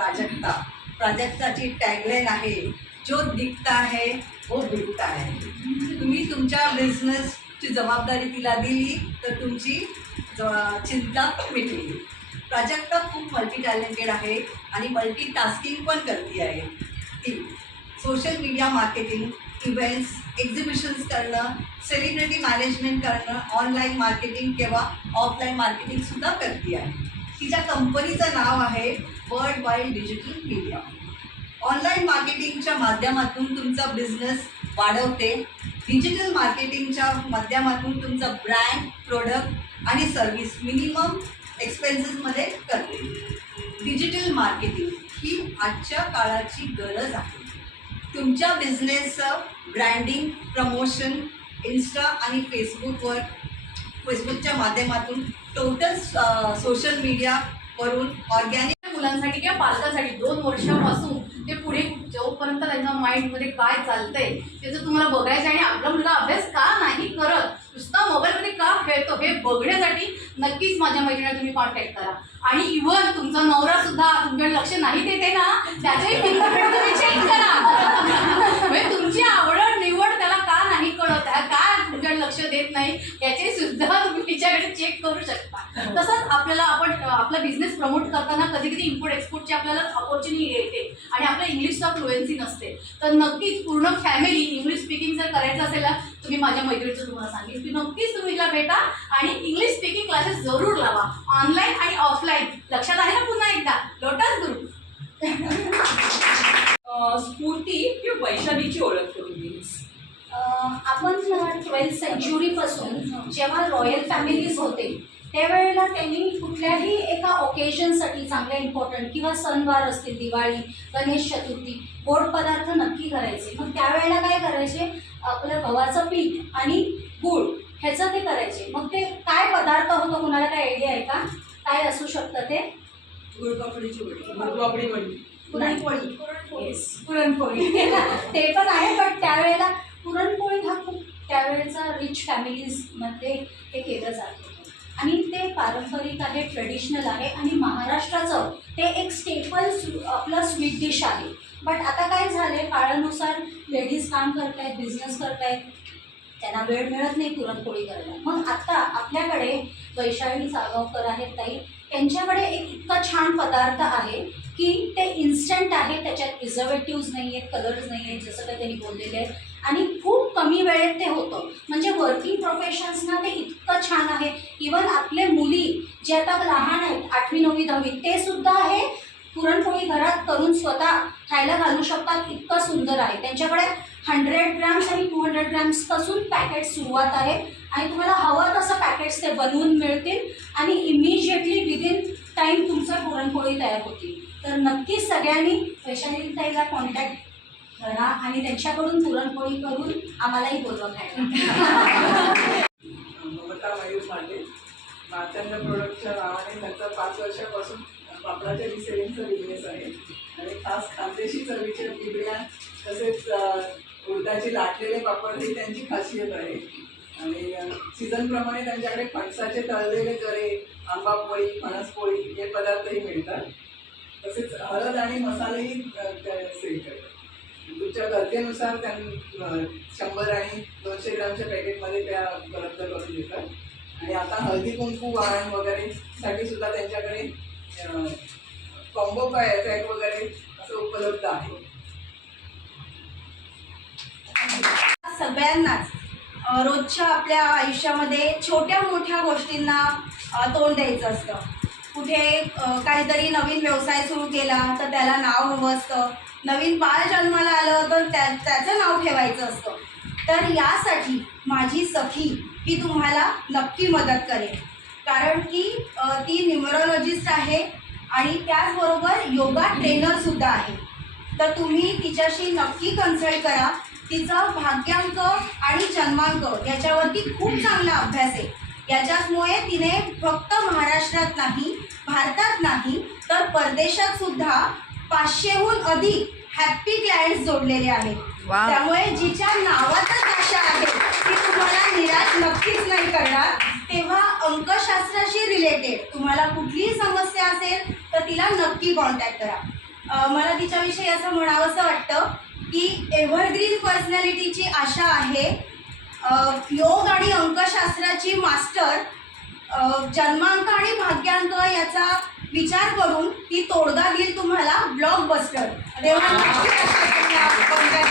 Prajakta. प्राजक्ताची tagline आहे, जो दिखता है वो बिकता है. तुम्ही तुमच्या बिझनेसची जबाबदारी तिला दिली तर तुमची चिंता मिटली. प्राजक्ता खूप मल्टी टॅलेंटेड आहे आणि मल्टीटास्किंग पण करते आहे. ती social media marketing, events, exhibitions करणं, सेलिब्रिटी मॅनेजमेंट करणं, ऑनलाईन मार्केटिंग किंवा ऑफलाईन मार्केटिंगसुद्धा करते आहे. तिच्या कंपनीचं नाव आहे world wide digital media. Online मार्केटिंगच्या माध्यमातून तुमचा बिझनेस वाढवते. डिजिटल मार्केटिंगच्या माध्यमातून तुमचा ब्रँड, प्रोडक्ट आणि सर्व्हिस मिनिमम एक्सपेन्सेसमध्ये करते. डिजिटल मार्केटिंग ही आजच्या काळाची गरज आहे. तुमच्या बिझनेसचं ब्रँडिंग, प्रमोशन इन्स्टा आणि फेसबुकच्या माध्यमातून टोटल सोशल मीडियावरून ऑर्गॅनिक मुलांसाठी किंवा पालकांसाठी 2 वर्षापासून ते पुढे जोपर्यंत त्यांच्या माइंडमध्ये काय चालतंय त्याचं तुम्हाला बघायचं आणि आपला मुलगा अभ्यास का नाही करत, नुसता मोबाईलमध्ये का खेळतो हे बघण्यासाठी नक्कीच माझ्या मैत्रिणीला तुम्ही कॉन्टॅक्ट करा. आणि इव्हन तुमचा नवरा सुद्धा तुमच्याकडे लक्ष नाही देते ना, त्याच्याही फिंगरप्रिंट तुम्ही चेक करा. म्हणजे तुमची आवड निवड त्याला का नाही कळत, का तुमच्याकडे लक्ष देत नाही याचे सुद्धा तुम्ही तिच्याकडे चेक करू शकता. तसंच आपल्याला आपण आपला बिझनेस प्रमोट करताना कधी कधी इम्पोर्ट एक्सपोर्टची आपल्याला अपॉर्च्युनिटी येते आणि आपल्या इंग्लिशचा फ्लुएन्सी नसते. तर नक्कीच पूर्ण फॅमिली इंग्लिश स्पीकिंग जर करायचं असेल ना, तुम्ही माझ्या मैत्रिणीचं तुम्हाला सांगेन की नक्कीच तुम्ही तिला भेटा आणि इंग्लिश स्पीकिंग क्लासेस जरूर लावा, ऑनलाईन आणि ऑफलाईन. लक्षात आहे ना पुन्हा एकदा, लोटस ग्रुप. स्फूर्ती किंवा वैशालीची ओळख करून दिलीस. आपण 12th सेंचुरीपासून जेव्हा रॉयल फॅमिलीज होते त्यावेळेला त्यांनी कुठल्याही एका ओकेजनसाठी चांगल्या इम्पॉर्टंट किंवा सणवार असतील, दिवाळी, गणेश चतुर्थी, गोड पदार्थ नक्की करायचे. मग त्यावेळेला काय करायचे, आपलं गव्हाचं पीठ आणि गूळ ह्याचं ते करायचे. मग ते काय पदार्थ होतो, कुणाला काय आयडिया आहे का, काय असू शकतं ते? गुळपापडीची गुळपापडी वडी, पुरणपोळी. पुरणपोळी ते पण आहे, पण त्यावेळेला पुरणपोळी हा खूप त्यावेळेचा रिच फॅमिलीजमध्ये हे केलं जातं आणि ते पारंपरिक आहे, ट्रेडिशनल आहे आणि महाराष्ट्राचं ते एक स्टेपल आपलं स्वीट डिश आहे. बट आता काय झालं आहे, काळानुसार लेडीज काम करत आहेत, बिझनेस करत आहेत, त्यांना वेळ मिळत नाही पुरणपोळी करायला. मग आता आपल्याकडे वैशाली साळगावकर आहेत ताई, त्यांच्याकडे एक इतका छान पदार्थ आहे की ते इन्स्टंट आहे, त्याच्यात प्रिझर्वेटिव्ज नाही आहेत, कलर्स नाही आहेत, जसं काही त्यांनी बोललेले आहेत आणि खूप कमी वेळेत ते होतं. म्हणजे वर्किंग प्रोफेशन्सना ते इतकं छान आहे. इवन आपले मुली जे आता लहान आहेत 8वी 9वी 10वी ते सुद्धा हे पुरणपोळी घरात करून स्वतः खायला घालू शकतात. इतकं सुंदर आहे. त्यांच्याकडे 100 ग्रॅम्स आणि 200 ग्रॅम्सपासून पॅकेट सुरुवात आहे आणि तुम्हाला हवं तसं पॅकेट्स ते बनवून मिळतील आणि इमिजिएटली विदिन टाईम तुमचं पुरणपोळी तयार होतील. तर नक्कीच सगळ्यांनी वैशाली ताईला कॉन्टॅक्ट करा आणि त्यांच्याकडून पुरणपोळी करून आम्हालाही बोलवा खायला. ममता मयूर मांडे, मार्तंड प्रोडक्टच्या नावाने त्यांचा 5 वर्षापासून पापडाच्या रिसेलिंगचा बिझनेस आहे आणि खास खानदेशी चवीचे पिढ्या तसेच उडदाचे लाटलेले पापड ही त्यांची खासियत आहे. आणि सीझनप्रमाणे त्यांच्याकडे फणसाचे तळलेले गरे, आंबा पोळी, फणस पोळी हे पदार्थही मिळतात. तसेच हळद आणि मसालेही सेल करतात. तुमच्या गरजेनुसार त्यांना 100 आणि 200 ग्रामच्या पॅकेटमध्ये त्या उपलब्ध करून देतात. आणि आता हळदी कुंकू वाण वगैरे साठी सुद्धा त्यांच्याकडे कॉम्बो पॅक वगैरे असं उपलब्ध आहे. सगळ्यांनाच रोजच्या आपल्या आयुष्यामध्ये छोट्या मोठ्या गोष्टींना तोंड द्यायचं असतं. कुठे काहीतरी नवीन व्यवसाय सुरू केला तर त्याला नाव हवं असतं, नवीन बाळ जन्माला आलं तर त्याचं नाव ठेवायचं असतं. तर यासाठी माझी सखी ही तुम्हाला नक्की मदत करेल, कारण की ती न्यूमरोलॉजिस्ट आहे आणि त्याचबरोबर योगा ट्रेनरसुद्धा आहे. तर तुम्ही तिच्याशी नक्की कन्सल्ट करा. तिचा भाग्यांक आणि जन्मांक याच्यावरती खूप चांगला अभ्यास आहे. याच्यामुळे तिने फक्त महाराष्ट्रात नाही, भारतात नाही तर परदेशात सुद्धा 500हून अधिक हॅप्पी क्लायंट्स जोडलेले आहेत. त्यामुळे जिच्या नावातच आशा आहे ती तुम्हाला निराश नक्कीच नाही करणार. तेव्हा अंकशास्त्राशी रिलेटेड तुम्हाला कुठलीही समस्या असेल तर तिला नक्की कॉन्टॅक्ट करा. मला तिच्याविषयी असं म्हणावंसं वाटतं की एव्हरग्रीन पर्सनॅलिटीची आशा आहे. योग आणि अंकशास्त्राची मास्टर. जन्मांक आणि भाग्यांक याचा विचार करून ती तोडगा देईल तुम्हाला ब्लॉकबस्टर. तेव्हा नक्की contact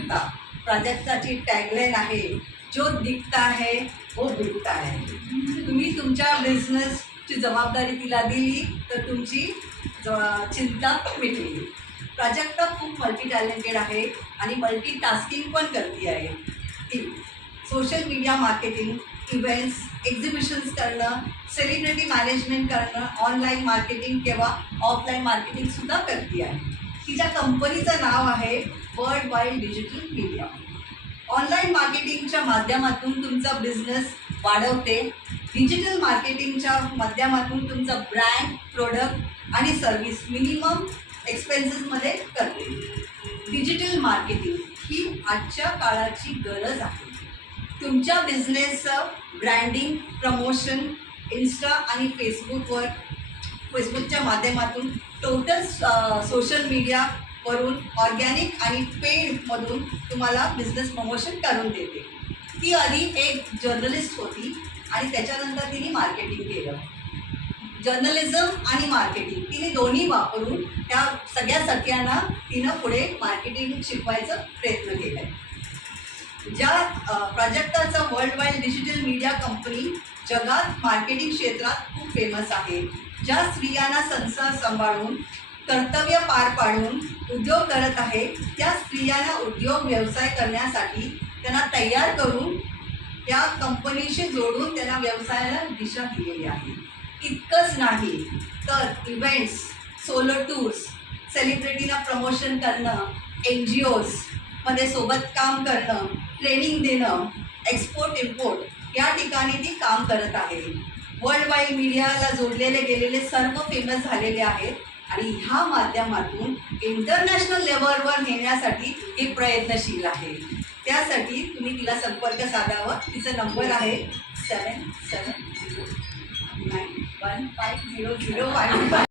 करा. प्राजक्ताची टॅगलाईन आहे, जो दिखता है वो बिकता है. तुम्ही तुमच्या बिझनेसची जबाबदारी तिला दिली तर तुमची चिंता मिटली. प्राजक्ता खूप मल्टी टॅलेंटेड आहे आणि मल्टी टास्किंग पण करते आहे. ती social media marketing, events, exhibitions करणं, सेलिब्रिटी मॅनेजमेंट करणं, ऑनलाईन मार्केटिंग किंवा ऑफलाईन मार्केटिंगसुद्धा करते आहे. तिच्या कंपनीचं नाव आहे world wide digital media. Online मार्केटिंगच्या माध्यमातून तुमचा बिझनेस वाढवते. डिजिटल मार्केटिंगच्या माध्यमातून तुमचा ब्रँड, प्रोडक्ट आणि सर्व्हिस मिनिमम एक्सपेन्सेसमध्ये करते. डिजिटल मार्केटिंग ही आजच्या काळाची गरज आहे. तुमच्या बिझनेसचं ब्रँडिंग, प्रमोशन इन्स्टा आणि फेसबुकच्या माध्यमातून, टोटल सोशल मीडियावरून, ऑर्गॅनिक आणि पेडमधून तुम्हाला बिझनेस प्रमोशन करून देते. ती आधी एक जर्नलिस्ट होती आणि त्याच्यानंतर तिने मार्केटिंग केलं. जर्नलिझम आणि मार्केटिंग तिने दोन्ही वापरून त्या सगळ्या सगळ्यांना तिनं पुढे मार्केटिंग शिकवायचा प्रयत्न केला आहे. ज्या प्राजक्ताचा world wide digital media company जगात मार्केटिंग क्षेत्रात खूप फेमस आहे. ज्या स्त्रियांना संसार सांभाळून, कर्तव्य पार पाडून उद्योग करत आहे, त्या स्त्रियांना उद्योग व्यवसाय करण्यासाठी त्यांना तयार करून त्या कंपनीशी जोडून त्यांना व्यवसायाला दिशा दिलेली आहे. इतकंच नाही तर इव्हेंट्स, सोलो टूर्स, सेलिब्रिटीना प्रमोशन करणं, NGOsमध्ये सोबत काम करणं, ट्रेनिंग देणं, एक्सपोर्ट इम्पोर्ट या ठिकाणी ती काम करत आहे. वर्ल्ड वाईड मीडियाला जोडलेले गेलेले सर्व फेमस झालेले आहेत आणि ह्या माध्यमातून इंटरनॅशनल लेवलवर नेण्यासाठी हे प्रयत्नशील आहे. त्यासाठी तुम्ही तिला संपर्क साधावा. तिचा नंबर आहे 7709150055.